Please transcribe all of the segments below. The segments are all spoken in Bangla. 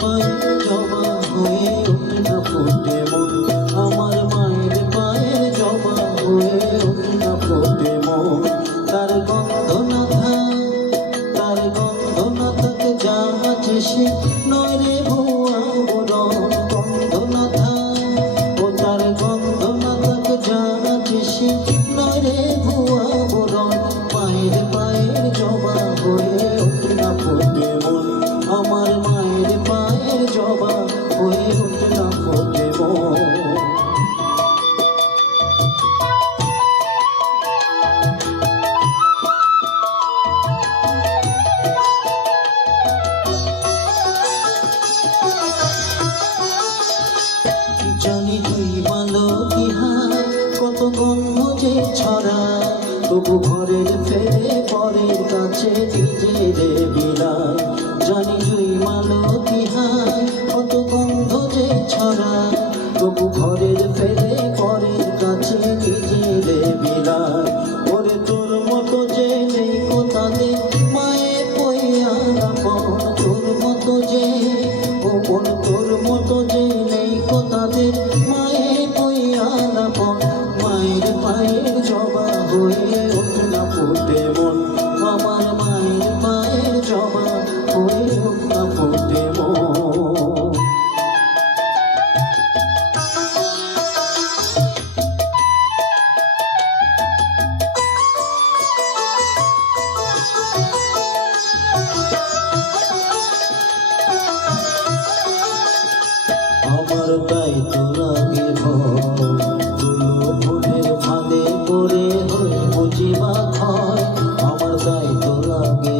পায়ের জবা হয়ে ওঠে না ফোটে মন, আমার মায়ের পায়ের জবা হয়ে ওঠে না ফোটে মন। তার গন্ধ না থাক, তার গন্ধ না থাকে যা আছে সে নয় রে ভুয়া বরণ। গন্ধ না থাক, ও তার গন্ধ না থাকে যা আছে সে নয় রে ভুয়া বরণ। মায়ের পায়ের জবা হয়ে ওঠে না ফোটে মন, আমার মায়ের পায়ের জবা হয়ে ওঠে না ফোটে মন। জানি তুই ভালো কি হায় কত গন্ধ যে ছড়ায়, তবু ঘরের ফেরে পরের কাছে নিজেরে বিলায়। জানি তুই ভালো কি হায় কত গন্ধ যে ছড়ায়, তবু ঘরের ফেরে পরের কাছে নিজেরে বিলায়। ওরে তোর মতো যে নেই কোথাতে মায়ের পইয়া রাপন, তোর মতো যে ও মন, তোর মতো যে নেই কোথাতে মায়ের পইয়া রাপন। মায়ের পায়ের জবা হয়ে ওঠে না ফোটে মন, আমার মায়ের পায়ের জবা হয়ে ওঠে না ফোটে মন। আমার তাই তো লাগে তুলো ফুলের ফাঁদে পড়ে হয়ে বুঝিবা ক্ষয়। আমার তাই তো লাগে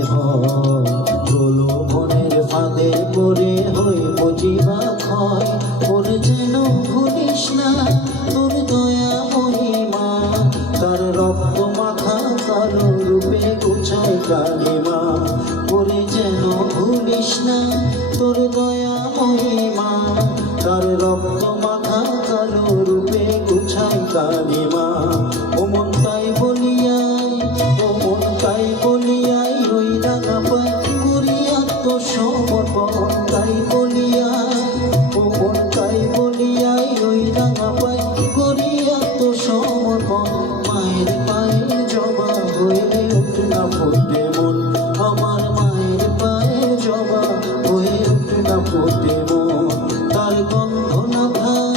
তুলো ফুলের ফাঁদে পড়ে হয়ে বুঝিবা ক্ষয়। ওরে যেন ভুলিস না তোর দয়া মহিমা, তার রক্ত মাখা কালো রূপে গুছায় কালিমা। ওরে যেন ভুলিস না তোর দয়া মহিমা, তার রক্ত মাখা কালো রূপে গুছায় কালিমা। ও মন তাই বলিয়াই, ও মন তাই বলিয়াই ওই রাঙা পায় করি আত্মসমর্পণ। তাই বলিয়াই, ও মন তাই বলিয়াই ওই রাঙা পায় করি আত্মসমর্পণ। মায়ের পায়ের জবা হয়ে ওঠে না ফোটে মন, আমার মায়ের পায়ের জবা হয়ে ওঠে না ফোটে মন। তার গন্ধ না থাক,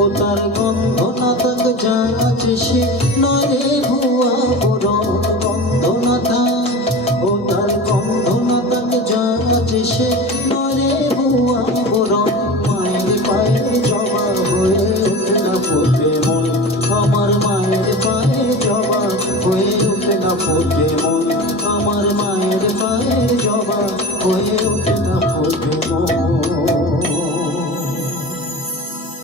ও তার গন্ধ না থাক যা আছে সে নয় রে ভুয়া বরণ। গন্ধ না থাক, ও তার গন্ধ না থাক যা আছে সে নয় রে ভুয়া বরণ। মায়ের পায়ের জবা হয়ে ওঠে না ফোটে মন, আমার মায়ের পায়ের জবা হয়ে ওঠে না ফোটে মন, আমার মায়ের পায়ের জবা হয়ে ওঠে